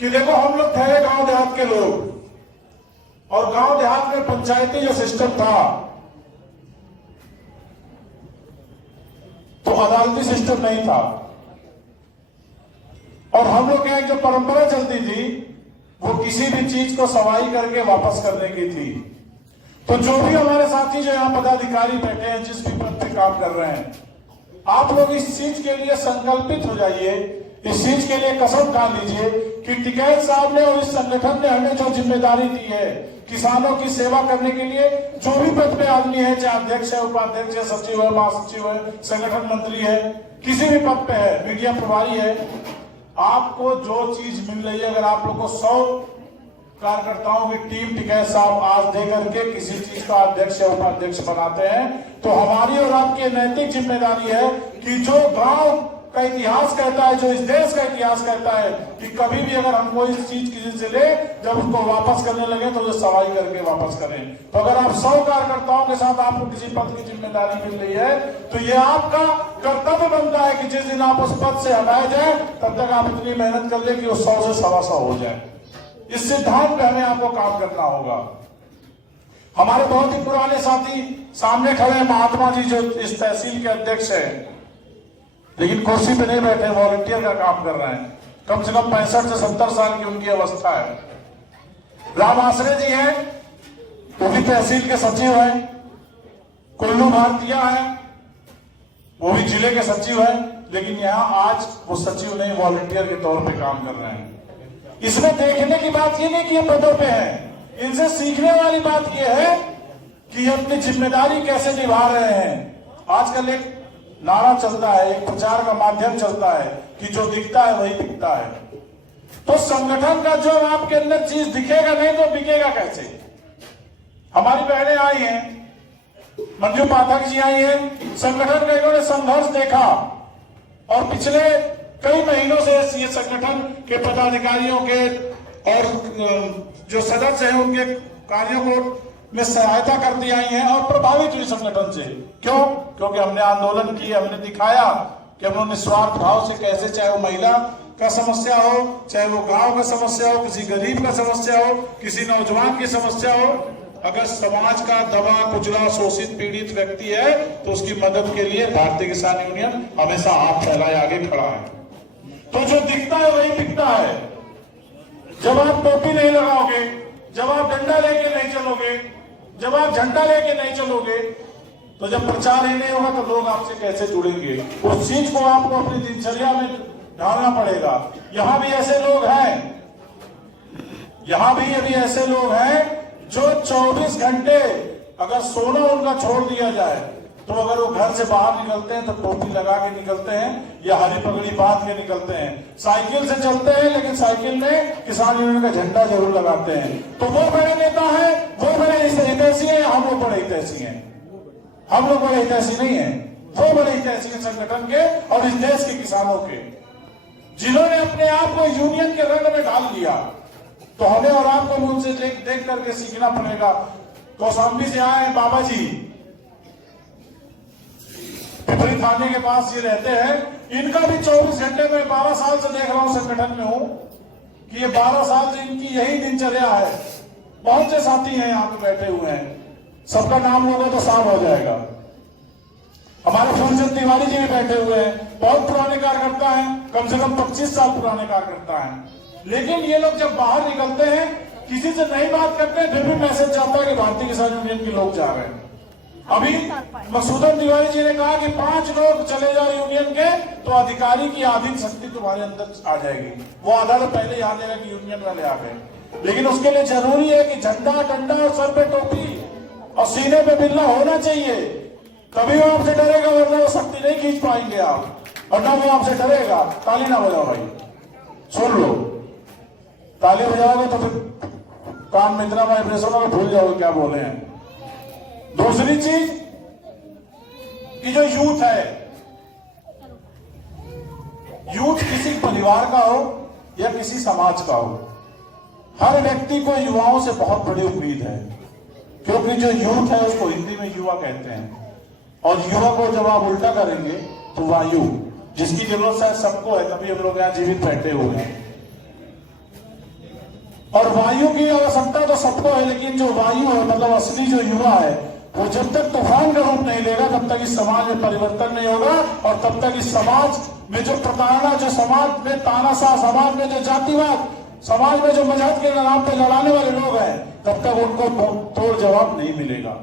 कि देखो हम लोग थे गांव देहात के लोग, और गांव देहात में पंचायती जो सिस्टम था तो अदालती सिस्टम नहीं था, और हम लोग यहाँ जो परंपरा चलती थी वो किसी भी चीज को सवाई करके वापस करने की थी। तो जो भी हमारे साथी जो यहाँ पदाधिकारी बैठे हैं, जिस भी पद पे काम कर रहे हैं, आप लोग इस चीज के लिए संकल्पित हो जाइए, इस चीज के लिए कसम खा लीजिए कि टिकैत साहब ने और इस संगठन ने हमें जो जिम्मेदारी दी है किसानों की सेवा करने के लिए, जो भी पद पे आदमी है, चाहे अध्यक्ष है, उपाध्यक्ष है, सचिव है, महासचिव है, संगठन मंत्री है, किसी भी पद पे है, मीडिया प्रभारी है, आपको जो चीज मिल रही है, अगर आप लोग को 100 कार्यकर्ताओं की टीम टिकैत साहब आज दे करके किसी चीज का अध्यक्ष या उपाध्यक्ष बनाते हैं, तो हमारी और आपकी नैतिक जिम्मेदारी है कि जो गांव का इतिहास कहता है, जो इस देश का इतिहास कहता है कि कभी भी अगर हम कोई चीज किसी से ले, जब उसको वापस करने लगे तो उसे सवाई करके वापस करें। तो अगर आप 100 कार्यकर्ताओं के साथ आपको किसी पद की जिम्मेदारी मिल रही है तो ये आपका कर्तव्य बनता है कि जिस दिन आप उस पद से हटाए जाए तब तक आप इतनी मेहनत कर ले कि वो 100 से 125 हो जाए। इस सिद्धांत पे हमें आपको काम करना होगा। हमारे बहुत ही पुराने साथी सामने खड़े हैं, महात्मा जी जो इस तहसील के अध्यक्ष हैं, लेकिन कुर्सी पे नहीं बैठे, वॉलंटियर का काम कर रहे हैं। कम से कम 65 से 70 साल की उनकी अवस्था है। राम आश्रय जी हैं, वो भी तहसील के सचिव हैं। कुल्लू भारतीय है, वो भी जिले के सचिव हैं, लेकिन यहाँ आज वो सचिव नहीं, वॉलंटियर के तौर पे काम कर रहे हैं। इसमें देखने की बात ये नहीं कि ये पदों पे है, इनसे सीखने वाली बात ये है कि ये अपनी जिम्मेदारी कैसे निभा रहे हैं। आजकल एक नारा चलता है, एक प्रचार का माध्यम चलता है कि जो दिखता है वही दिखता है। तो संगठन का जो आपके अंदर चीज दिखेगा नहीं तो बिकेगा कैसे। हमारी बहनें आई हैं, मंजू पाठक जी आई हैं, संगठन का इन्होंने संघर्ष देखा और पिछले कई महीनों से ये संगठन के पदाधिकारियों के और जो सदस्य हैं उनके कार्यों को में सहायता करती आई हैं और प्रभावित हुई संगठन से। क्यों? क्योंकि हमने आंदोलन किए, हमने दिखाया कि हम लोग निस्वार्थ भाव से कैसे, चाहे वो महिला का समस्या हो, चाहे वो गांव का समस्या हो, किसी गरीब का समस्या हो, किसी नौजवान की समस्या हो, अगर समाज का दबा कुचला शोषित पीड़ित व्यक्ति है तो उसकी मदद के लिए भारतीय किसान यूनियन हमेशा हाथ फैलाए आगे खड़ा है। तो जो दिखता है वही दिखता है। जब आप टोपी नहीं लगाओगे, जब आप डंडा लेके नहीं चलोगे, जब आप झंडा लेके नहीं चलोगे, तो जब प्रचार ही नहीं होगा तो लोग आपसे कैसे जुड़ेंगे। उस चीज को आपको अपनी दिनचर्या में ढालना पड़ेगा। यहां भी ऐसे लोग हैं, यहां भी अभी ऐसे लोग हैं जो 24 घंटे अगर सोना उनका छोड़ दिया जाए तो अगर वो घर से बाहर निकलते हैं तो टोपी लगा के निकलते हैं या हरी पगड़ी बांध के निकलते हैं। साइकिल से चलते हैं लेकिन साइकिल में किसान यूनियन का झंडा जरूर लगाते हैं। तो वो बड़े नेता हैं, वो बड़े हितैषी हैं, हम लोग बड़े हितैषी हैं। हम लोग बड़े हितैषी नहीं है, वो बड़े हितैषी हैं संगठन के और इस देश के किसानों के, जिन्होंने अपने आप को यूनियन के रंग में डाल लिया। तो हमें और आपको उनसे देख करके सीखना पड़ेगा। कौशाम्बी से आए हैं बाबा जी, पिपरी थाने के पास ये रहते हैं। इनका भी 24 घंटे में 12 साल से देख रहा हूं संगठन में हूं कि ये 12 साल से इनकी यही दिनचर्या है। बहुत से साथी हैं यहाँ पे बैठे हुए हैं, सबका नाम होगा तो साफ हो जाएगा। हमारे फूलचंद तिवारी जी भी बैठे हुए हैं, बहुत पुराने कार्यकर्ता हैं, कम से कम 25 साल पुराने कार्यकर्ता हैं। लेकिन ये लोग जब बाहर निकलते हैं, किसी से नहीं बात करते हैं, फिर भी मैसेज जाता है कि भारतीय किसान यूनियन के लोग जा रहे हैं। अभी मसूदन तिवारी जी ने कहा कि 5 लोग चले जाओ यूनियन के तो अधिकारी की आधी शक्ति तुम्हारे अंदर आ जाएगी। वो आधा तो पहले याद देगा कि यूनियन वाले आ गए, लेकिन उसके लिए जरूरी है कि झंडा डंडा और सर पे टोपी और सीने पे बिल्ला होना चाहिए, तभी वो आपसे डरेगा, वरना वो शक्ति नहीं खींच पाएंगे आप, और ना वो आपसे डरेगा। ताली ना बजाओ भाई, सुन लो, ताली बजाओगे तो फिर कान में इतना वाइब्रेशन होगा भूल जाओगे क्या बोले हैं। दूसरी चीज कि जो यूथ है, यूथ किसी परिवार का हो या किसी समाज का हो, हर व्यक्ति को युवाओं से बहुत बड़ी उम्मीद है, क्योंकि जो यूथ है उसको हिंदी में युवा कहते हैं, और युवा को जब आप उल्टा करेंगे तो वायु, जिसकी जरूरत शायद सबको है, तभी हम लोग यहाँ जीवित बैठे हुए हैं। और वायु की आवश्यकता तो सबको है, लेकिन जो वायु है मतलब असली जो युवा है वो जब तक तूफान का रूप नहीं लेगा तब तक इस समाज में परिवर्तन नहीं होगा, और तब तक इस समाज में जो प्रताड़ना, जो समाज में तानाशाह, समाज में जो जातिवाद, समाज में जो मजहब के नाम पे लड़ाने वाले लोग हैं, तब तक उनको तोड़ जवाब नहीं मिलेगा।